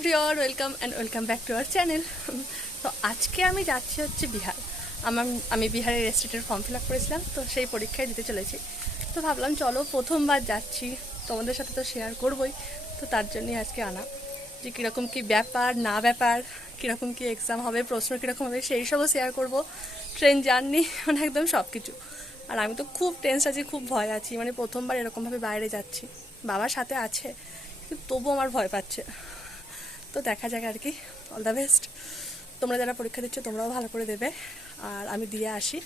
Everyone welcome and welcome back to our channel তো আজকে আমি যাচ্ছি হচ্ছে বিহার। আমার, আমি বিহারের রেস্টেটের ফর্ম ফিল আপ করেছিলাম, তো সেই পরীক্ষায় দিতে চলেছি। তো ভাবলাম চলো প্রথমবার যাচ্ছি, তোমাদের সাথে তো শেয়ার করবই, তো তার জন্যই আজকে আনা। যে কীরকম কী ব্যাপার, না ব্যাপার, কীরকম কী এক্সাম হবে, প্রশ্ন কীরকম হবে, সেই সবও শেয়ার করব। ট্রেন জার্নি মানে একদম সব কিছু আর আমি তো খুব টেন্স আছি, খুব ভয় আছি মানে প্রথমবার এরকমভাবে বাইরে যাচ্ছি। বাবার সাথে আছে, কিন্তু তবুও আমার ভয় পাচ্ছে। তো দেখা যাক আর কি। অল দ্য বেস্ট তোমরা যারা পরীক্ষা দিচ্ছ, তোমরাও ভালো করে দেবে। আর আমি দিয়ে আসি,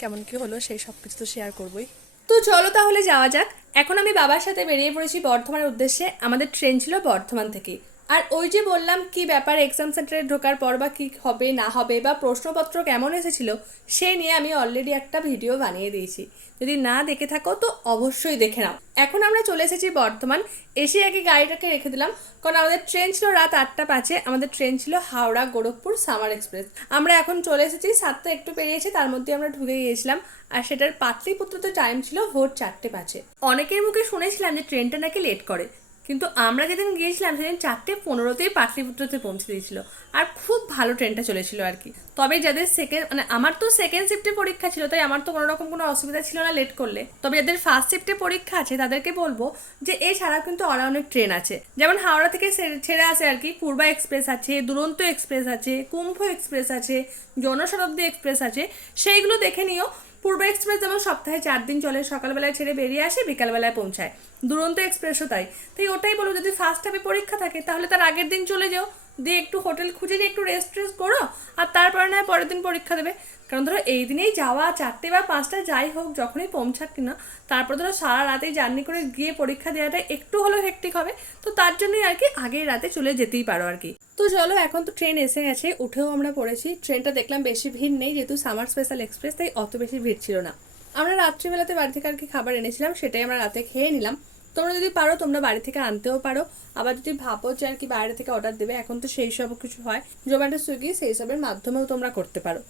কেমন কি হলো সেই সব কিছু তো শেয়ার করবোই। তো চলো তাহলে যাওয়া যাক। এখন আমি বাবার সাথে বেরিয়ে পড়েছি বর্ধমানের উদ্দেশ্যে। আমাদের ট্রেন ছিল বর্ধমান থেকে আর ওই যে বললাম, কি ব্যাপার এক্সাম সেন্টারে ঢোকার পর বা কী হবে, না হবে, বা প্রশ্নপত্র কেমন এসেছিল, সে নিয়ে আমি অলরেডি একটা ভিডিও বানিয়ে দিয়েছি। যদি না দেখে থাকো, তো অবশ্যই দেখে নাও। এখন আমরা চলে এসেছি বর্ধমান। এসে আগে গাড়িটাকে রেখে দিলাম, কারণ আমাদের ট্রেন ছিল রাত আটটা পাঁচে, আমাদের ট্রেন ছিল হাওড়া গোরখপুর সামার এক্সপ্রেস আমরা এখন চলে এসেছি সাতটা একটু পেরিয়েছে, তার মধ্যে আমরা ঢুকে গিয়েছিলাম। আর সেটার পাটলিপুত্রতে টাইম ছিল ভোর চারটে পাঁচে। অনেকের মুখে শুনেছিলাম যে ট্রেনটা নাকি লেট করে। কিন্তু আমরা যেদিন গিয়েছিলাম, সেদিন চারটে পনেরোতেই পাটলিপুত্রতে পৌঁছে দিয়েছিল। আর খুব ভালো ট্রেনটা চলেছিল আর কি। তবে যাদের সেকেন্ড মানে আমার তো সেকেন্ড শিফটে পরীক্ষা ছিল, তাই আমার তো কোনো রকম কোনো অসুবিধা ছিল না লেট করলে। তবে যাদের ফার্স্ট শিফটে পরীক্ষা আছে, তাদেরকে বলব যে এছাড়া কিন্তু আরও অনেক ট্রেন আছে। যেমন হাওড়া থেকে ছেড়ে আসে আর কি, পূর্বা এক্সপ্রেস আছে, দুরন্ত এক্সপ্রেস আছে, কুম্ভ এক্সপ্রেস আছে, জনশতাব্দী এক্সপ্রেস আছে, সেইগুলো দেখে নিও। পূর্ব এক্সপ্রেস যেমন সপ্তাহে চার দিন চলে, সকালবেলায় ছেড়ে বেরিয়ে আসে, বিকালবেলায় পৌঁছায়। দুরন্ত এক্সপ্রেসও তাই। তাই ওটাই বলো যদি ফার্স্ট হাফে পরীক্ষা থাকে, তাহলে তার আগের দিন চলে যাও। দিয়ে একটু হোটেল খুঁজে নিয়ে একটু রেস্ট রেস্ট করো, আর তারপরে না পরের দিন পরীক্ষা দেবে। কারণ ধরো এই দিনেই যাওয়া, চারটে বা পাঁচটা যাই হোক, যখনই পৌঁছাক কিনা তারপর ধরো সারা রাতে জার্নি করে গিয়ে পরীক্ষা দেওয়াটা একটু হলেও হেক্টিক হবে। তো তার জন্যই আর কি আগেই রাতে চলে যেতেই পারো আর কি। তো চলো, এখন তো ট্রেন এসে গেছে, উঠেও আমরা পড়েছি। ট্রেনটা দেখলাম বেশি ভিড় নেই, যেহেতু সামার স্পেশাল এক্সপ্রেস তাই অত বেশি ভিড় ছিল না। আমরা রাত্রিবেলাতে বাড়ি থেকে আর কি খাবার এনেছিলাম, সেটাই আমরা রাতে খেয়ে নিলাম। তোমরা যদি পারো, তোমরা বাড়ি থেকে আনতেও পারো। আবার যদি ভাবো যে আর কি বাইরে থেকে অর্ডার দেবে, এখন তো সেই সব কিছু হয়। জোম্যাটো সুইগি সেই সবের মাধ্যমেও তোমরা করতে পারো।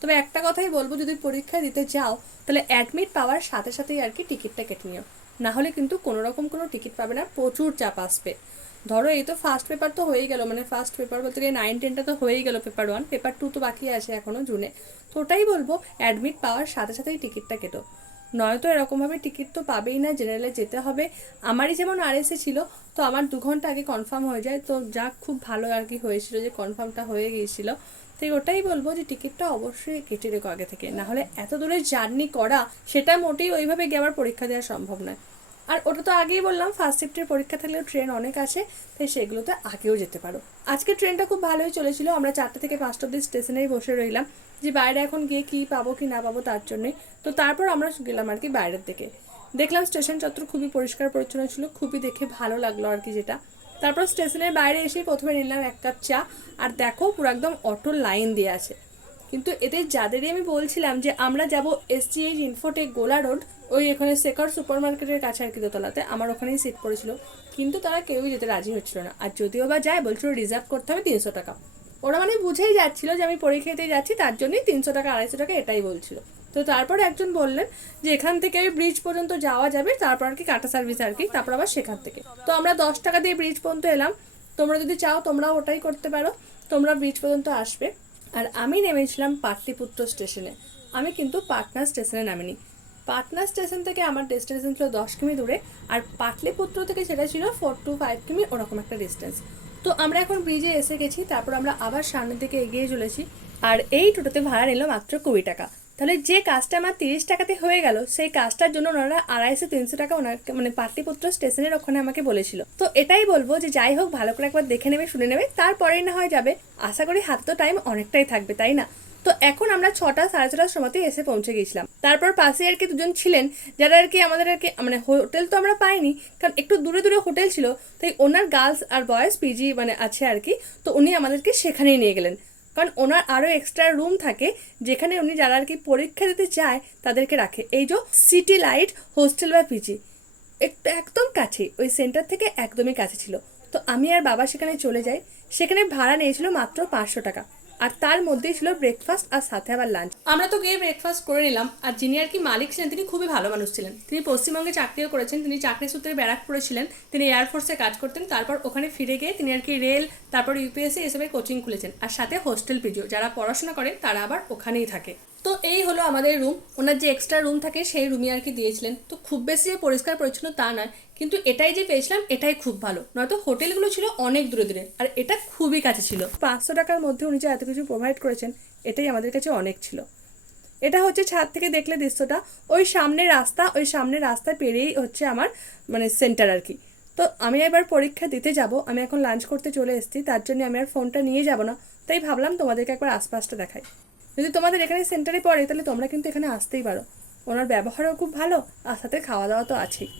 তবে একটা কথাই বলব, যদি পরীক্ষা দিতে যাও, তাহলে অ্যাডমিট পাওয়ার সাথে সাথেই আর কি টিকিটটা কেটে নিও। না হলে কিন্তু কোনো রকম কোনো টিকিট পাবে না, প্রচুর চাপ আসবে। ধরো এই তো ফার্স্ট পেপার তো হয়েই গেল মানে ফার্স্ট পেপার বলতে গিয়ে নাইন টেনটা তো হয়েই গেল পেপার ওয়ান পেপার টু তো বাকি আছে এখনও জুনে। তো ওটাই বলব অ্যাডমিট পাওয়ার সাথে সাথেই টিকিটটা কেটো। নয়তো এরকমভাবে টিকিট তো পাবেই না জেনারেলে যেতে হবে। আমারই যেমন আরএসএ ছিল, তো আমার দু ঘণ্টা আগে কনফার্ম হয়ে যায়। তো যা খুব ভালো আর কি হয়েছিল যে কনফার্মটা হয়ে গিয়েছিল। তো ওটাই বলব যে টিকিটটা অবশ্যই কেটে রেখো আগে থেকে। না হলে এত দূরে জার্নি করা, সেটা মোটেই ওইভাবে গিয়ে আবার পরীক্ষা দেওয়া সম্ভব নয়। আর ওটা তো আগেই বললাম ফার্স্ট শিফটের পরীক্ষা থাকলেও ট্রেন অনেক আছে, তাই সেগুলোতে আগেও যেতে পারো। আজকে ট্রেনটা খুব ভালোই চলেছিল, আমরা চারটে থেকে পাঁচটা অব্দি স্টেশনেই বসে রইলাম, যে বাইরে এখন গিয়ে কী পাবো কি না পাবো তার জন্যই। তো তারপর আমরা গেলাম আর কি বাইরের দিকে। দেখলাম স্টেশন চত্বর খুবই পরিষ্কার পরিচ্ছন্ন ছিল, খুবই দেখে ভালো লাগল আর কি যেটা। তারপর স্টেশনের বাইরে এসে প্রথমে নিলাম এক কাপ চা, আর দেখো পুরো একদম অটো লাইন দিয়ে আছে। কিন্তু এদের যাদেরই আমি বলছিলাম যে আমরা যাব এসজিএইচ ইনফোটেক গোলা রোড ওই এখানে শেখর সুপার মার্কেটের কাছে আর কি দোতলাতে, আমার ওখানেই সিট পড়েছিল। কিন্তু তারা কেউই যেতে রাজি হচ্ছিল না। আর যদিও বা যায়, বলছিল রিজার্ভ করতে হবে তিনশো টাকা। ওরা মানে বুঝেই যাচ্ছিল যে আমি পরীক্ষা যাচ্ছি, তার জন্যই তিনশো টাকা, আড়াইশো টাকা এটাই বলছিল। তো তারপর একজন বললেন যে এখান থেকে ব্রিজ পর্যন্ত যাওয়া যাবে, তারপর আর কি কাটা সার্ভিস আর কি, তারপর আবার সেখান থেকে। তো আমরা দশ টাকা দিয়ে ব্রিজ পর্যন্ত এলাম। তোমরা যদি চাও তোমরা ওটাই করতে পারো। তোমরা ব্রিজ পর্যন্ত আসবে। আর আমি নেমেছিলাম পাটলিপুত্র স্টেশনে আমি কিন্তু পাটনা স্টেশনে নামিনি। পাটনা স্টেশন থেকে আমার ডেস্টিনেশন ছিল দশ কিমি দূরে। আর পাটলিপুত্র থেকে সেটা ছিল ফোর টু ফাইভ কিমি ওরকম একটা ডিস্টেন্স তো আমরা এখন ব্রিজে এসে গেছি। তারপর আমরা আবার সামনের দিকে এগিয়ে চলেছি। আর এই টোটোতে ভাড়া নিল মাত্র কুড়ি টাকা। তাহলে যে কাজটা আমার তিরিশ টাকাতে হয়ে গেল, সেই কাজটার জন্য ওনারা আড়াইশো, তিনশো টাকা ওনাকে মানে পাটলিপুত্র স্টেশনের ওখানে আমাকে বলেছিল। তো এটাই বলব যে যাই হোক, ভালো করে একবার দেখে নেবে, শুনে নেবে, তারপরেই না হয় যাবে। আশা করি হাত তো টাইম অনেকটাই থাকবে, তাই না? তো এখন আমরা ছটা, সাড়ে ছটার সময়তেই এসে পৌঁছে গেছিলাম। তারপর পাশে আর কি দুজন ছিলেন, যারা আর কি আমাদের আর কি মানে হোটেল তো আমরা পাইনি, কারণ একটু দূরে দূরে হোটেল ছিল, তাই ওনার গার্লস আর বয়েজ পিজি মানে আছে আর কি, তো উনি আমাদেরকে সেখানেই নিয়ে গেলেন। কারণ ওনার আরও এক্সট্রা রুম থাকে, যেখানে উনি যারা আর কি পরীক্ষা দিতে চায়, তাদেরকে রাখে। এই যে সিটি লাইট হোস্টেল বা পিজি একটু একদম কাছে ওই সেন্টার থেকে একদমই কাছে ছিল। তো আমি আর বাবা সেখানে চলে যাই। সেখানে ভাড়া নিয়েছিল মাত্র পাঁচশো টাকা। আর তার মধ্যেই ছিল ব্রেকফাস্ট আর সাথে আবার লাঞ্চ আমরা তো গিয়ে ব্রেকফাস্ট করে নিলাম, আর যিনি আর কি মালিক ছিলেন, তিনি খুবই ভালো মানুষ ছিলেন। তিনি পশ্চিমবঙ্গে চাকরিও করেছেন, তিনি চাকরি সূত্রে ব্যারাক ছিলেন, তিনি এয়ারফোর্সে কাজ করতেন, তারপর ওখানে ফিরে গিয়ে তিনি আর কি রেল তারপর ইউপিএসসি এসবের কোচিং খুলেছেন। আর সাথে হোস্টেল পিজিও যারা পড়াশোনা করে, তারা আবার ওখানেই থাকে। তো এই হলো আমাদের রুম ওনার যে এক্সট্রা রুম থাকে, সেই রুমই আর কি দিয়েছিলেন। তো খুব বেশি যে পরিষ্কার পরিচ্ছন্ন তা নয়, কিন্তু এটাই যে পেয়েছিলাম, এটাই খুব ভালো। নয়তো হোটেলগুলো ছিল অনেক দূরে দূরে, আর এটা খুবই কাছে ছিল। পাঁচশো টাকার মধ্যে উনি যে এত কিছু প্রোভাইড করেছেন, এটাই আমাদের কাছে অনেক ছিল। এটা হচ্ছে ছাদ থেকে দেখলে দৃশ্যটা, ওই সামনে রাস্তা, ওই সামনে রাস্তা পেরিয়েই হচ্ছে আমার মানে সেন্টার আর কি। তো আমি এবার পরীক্ষা দিতে যাব, আমি এখন লাঞ্চ করতে চলে এসেছি, তার জন্য আমি আর ফোনটা নিয়ে যাব না। তাই ভাবলাম তোমাদেরকে একবার আশপাশটা দেখাই। যদি তোমাদের এখানে সেন্টারে পড়ে, তাহলে তোমরা কিন্তু এখানে আসতেই পারো। ওনার ব্যবহারও খুব ভালো, আর সাথে খাওয়া দাওয়া তো আছেই।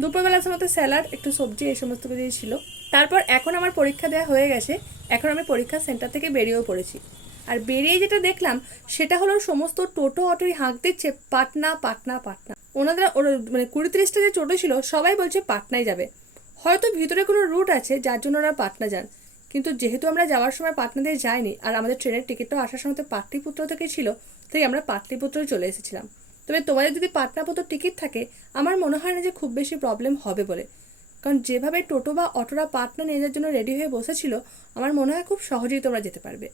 দুপুরবেলার সময় স্যালাড একটু সবজি, এই সমস্ত কিছুই ছিল। তারপর এখন আমার পরীক্ষা দেওয়া হয়ে গেছে। এখন আমি পরীক্ষা সেন্টার থেকে বেরিয়েও পড়েছি। আর বেরিয়ে যেটা দেখলাম, সেটা হলো সমস্ত টোটো অটোই হাঁক দিচ্ছে, পাটনা পাটনা পাটনা। ওনাদের মানে কুড়ি তিরিশটা যে টোটো ছিল, সবাই বলছে পাটনায় যাবে। হয়তো ভিতরে কোনো রুট আছে, যার জন্য ওরা পাটনা যান। কিন্তু যেহেতু আমরা যাওয়ার সময় পাটনা দিয়ে যাইনি আর আমাদের ট্রেনের টিকিটটাও আসার সময় তো পাটলিপুত্র থেকে ছিল, তাই আমরা পাটলিপুত্রই চলে এসেছিলাম। তবে তোমাদের যদি পাটনাপুত্র টিকিট থাকে, আমার মনে হয় না যে খুব বেশি প্রবলেম হবে বলে। কারণ যেভাবে টোটো বা অটোরা পাটনা নিয়ে যাওয়ার জন্য রেডি হয়ে বসেছিল, আমার মনে হয় খুব সহজেই তোমরা যেতে পারবে।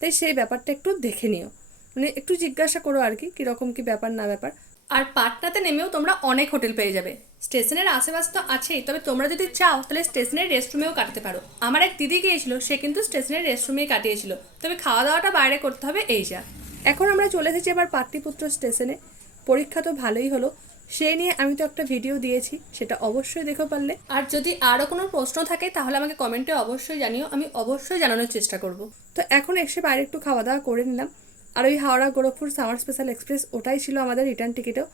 তাই সেই ব্যাপারটা একটু দেখে নিও। মানে একটু জিজ্ঞাসা করো আর কি, কীরকম কী ব্যাপার না ব্যাপার। আর পাটনাতে নেমেও তোমরা অনেক হোটেল পেয়ে যাবে। স্টেশনের আশেপাশে তো আছেই, তবে তোমরা যদি চাও, তাহলে স্টেশনের রেস্টরুমেও কাটাতে পারো। আমার এক দিদি গিয়েছিল, সে কিন্তু স্টেশনের রেস্টরুমেই কাটিয়েছিল। তবে খাওয়া দাওয়াটা বাইরে করতে হবে, এই যা। এখন আমরা চলে এসেছি এবার পাটলিপুত্র স্টেশনে। পরীক্ষা তো ভালোই হলো। সেই নিয়ে আমি তো একটা ভিডিও দিয়েছি, সেটা অবশ্যই দেখো পারলে। আর যদি আরও কোনো প্রশ্ন থাকে, তাহলে আমাকে কমেন্টে অবশ্যই জানিও, আমি অবশ্যই জানানোর চেষ্টা করব। তো এখন এসে বাইরে একটু খাওয়া দাওয়া করে নিলাম। আর ওই Howrah Gorakhpur summer special express, ওটাই ছিল আমাদের রিটার্ন টিকিটও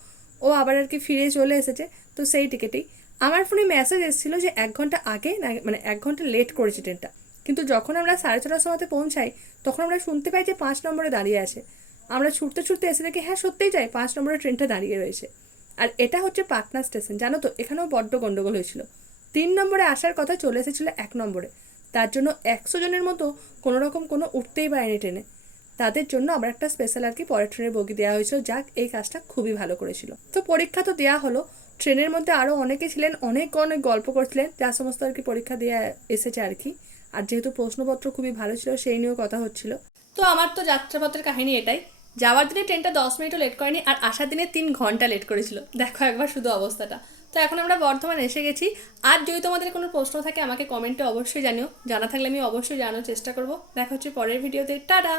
ও। আবার আর কি ফিরে চলে এসেছে, তো সেই টিকিটেই আমার ফোনে মেসেজ এসেছিল যে এক ঘণ্টা আগে মানে এক ঘণ্টা লেট করেছে ট্রেনটা কিন্তু যখন আমরা সাড়ে ছটার সময়তে পৌঁছাই, তখন আমরা শুনতে পাই যে পাঁচ নম্বরে দাঁড়িয়ে আছে। আমরা ছুটতে ছুটতে এসে দেখি হ্যাঁ সত্যিই যাই, পাঁচ নম্বরের ট্রেনটা দাঁড়িয়ে রয়েছে। আর এটা হচ্ছে পাটনা স্টেশন জানো তো, এখানেও বড্ড গন্ডগোল হয়েছিল। তিন নম্বরে আসার কথা চলে এসেছিল এক নম্বরে। তার জন্য একশো জনের মতো কোনো রকম কোনো উঠতেই পারেনি ট্রেনে তাদের জন্য আবার একটা স্পেশাল আর কি পরের ট্রেনের বগি দেওয়া হয়েছিল, যাক, এই কাজটা খুবই ভালো করেছিল। তো পরীক্ষা তো দেওয়া হলো। ট্রেনের মধ্যে আরও অনেকে ছিলেন, অনেক অনেক গল্প করছিলেন, যা সমস্ত আর কি পরীক্ষা দিয়ে এসেছে আর কি। আর যেহেতু প্রশ্নপত্র খুবই ভালো ছিল, সেই নিয়েও কথা হচ্ছিল। তো আমার তো যাত্রাপথের কাহিনী এটাই। যাওয়ার দিনে ট্রেনটা দশ মিনিটও লেট করেনি, আর আসার দিনে তিন ঘণ্টা লেট করেছিল। দেখো একবার শুধু অবস্থাটা। তো এখন আমরা বর্ধমান এসে গেছি। আর যদি তোমাদের কোনো প্রশ্ন থাকে, আমাকে কমেন্টে অবশ্যই জানিও। জানা থাকলে আমি অবশ্যই জানার চেষ্টা করব। দেখা হচ্ছে পরের ভিডিওতে টাটা!